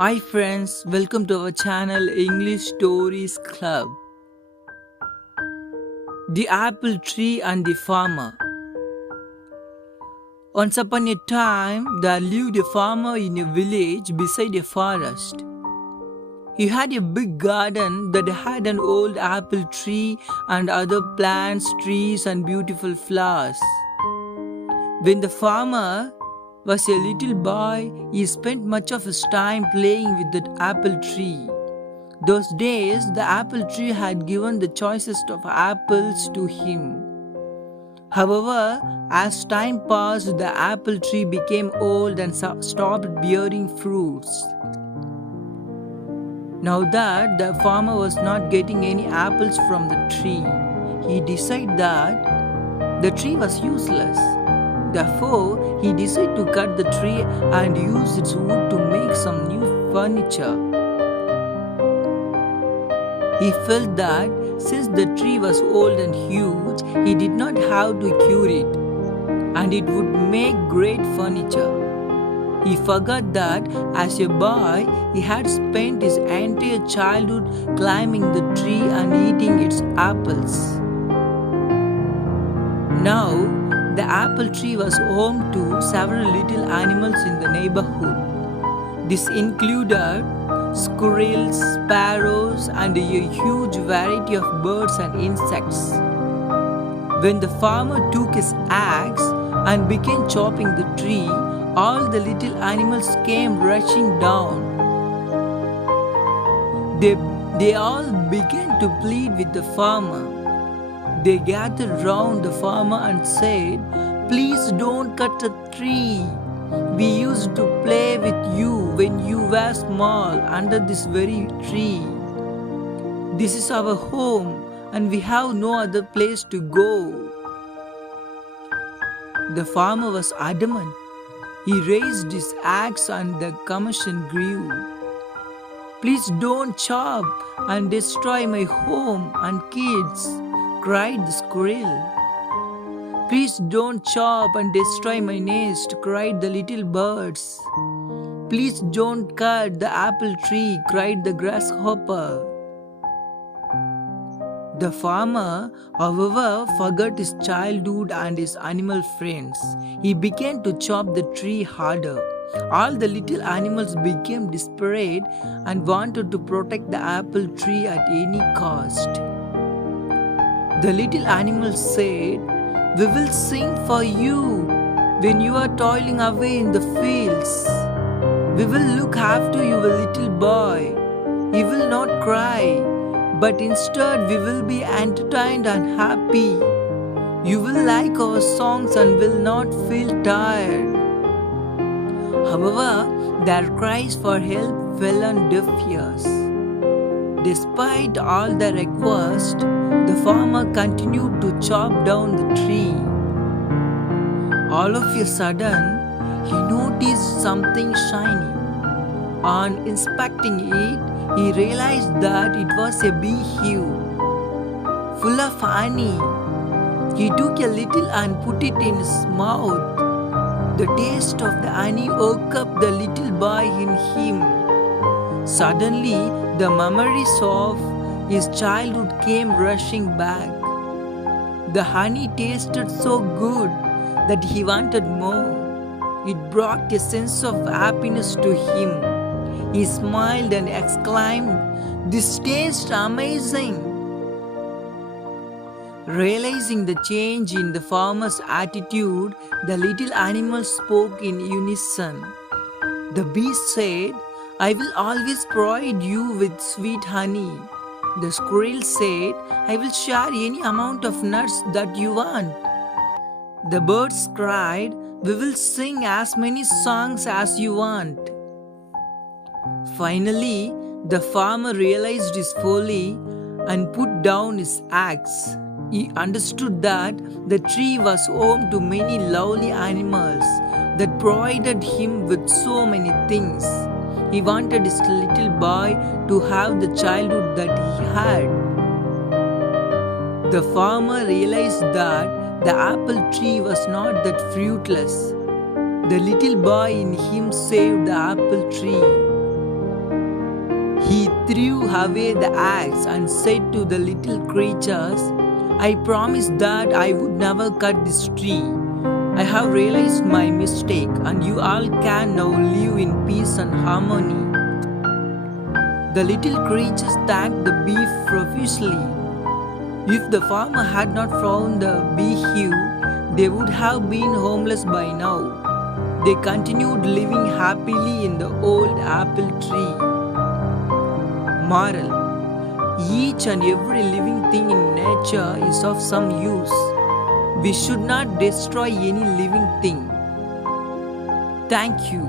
Hi friends, welcome to our channel English Stories Club. The Apple Tree and the Farmer. Once upon a time, there lived a farmer in a village beside a forest. He had a big garden that had an old apple tree and other plants, trees and beautiful flowers. When the farmer was a little boy, he spent much of his time playing with that apple tree. Those days, the apple tree had given the choicest of apples to him. However, as time passed, the apple tree became old and stopped bearing fruits. Now that the farmer was not getting any apples from the tree, he decided that the tree was useless. Therefore, he decided to cut the tree and use its wood to make some new furniture. He felt that since the tree was old and huge, he did not have to cure it, and it would make great furniture. He forgot that as a boy, he had spent his entire childhood climbing the tree and eating its apples. Now, the apple tree was home to several little animals in the neighborhood. This included squirrels, sparrows, and a huge variety of birds and insects. When the farmer took his axe and began chopping the tree, all the little animals came rushing down. They all began to plead with the farmer. They gathered round the farmer and said, "Please don't cut the tree. We used to play with you when you were small under this very tree. This is our home and we have no other place to go." The farmer was adamant. He raised his axe and the commotion grew. "Please don't chop and destroy my home and kids," cried the squirrel. "Please don't chop and destroy my nest," cried the little birds. "Please don't cut the apple tree," cried the grasshopper. The farmer, however, forgot his childhood and his animal friends. He began to chop the tree harder. All the little animals became desperate and wanted to protect the apple tree at any cost. The little animals said, "We will sing for you when you are toiling away in the fields. We will look after you, a little boy. He will not cry, but instead we will be entertained and happy. You will like our songs and will not feel tired." However, their cries for help fell on deaf ears. Despite all their requests, the farmer continued to chop down the tree. All of a sudden, he noticed something shiny. On inspecting it, he realized that it was a beehive full of honey. He took a little and put it in his mouth. The taste of the honey woke up the little boy in him. Suddenly, the memories of his childhood came rushing back. The honey tasted so good that he wanted more. It brought a sense of happiness to him. He smiled and exclaimed, "This tastes amazing." Realizing the change in the farmer's attitude, the little animals spoke in unison. The bee said, "I will always provide you with sweet honey." The squirrel said, "I will share any amount of nuts that you want." The birds cried, "We will sing as many songs as you want." Finally, the farmer realized his folly and put down his axe. He understood that the tree was home to many lovely animals that provided him with so many things. He wanted his little boy to have the childhood that he had. The farmer realized that the apple tree was not that fruitless. The little boy in him saved the apple tree. He threw away the axe and said to the little creatures, I promised that I would never cut this tree. I have realized my mistake, and you all can now live in peace and harmony. The little creatures thanked the bee profusely. If the farmer had not found the beehive, they would have been homeless by now. They continued living happily in the old apple tree. Moral: each and every living thing in nature is of some use. We should not destroy any living thing. Thank you.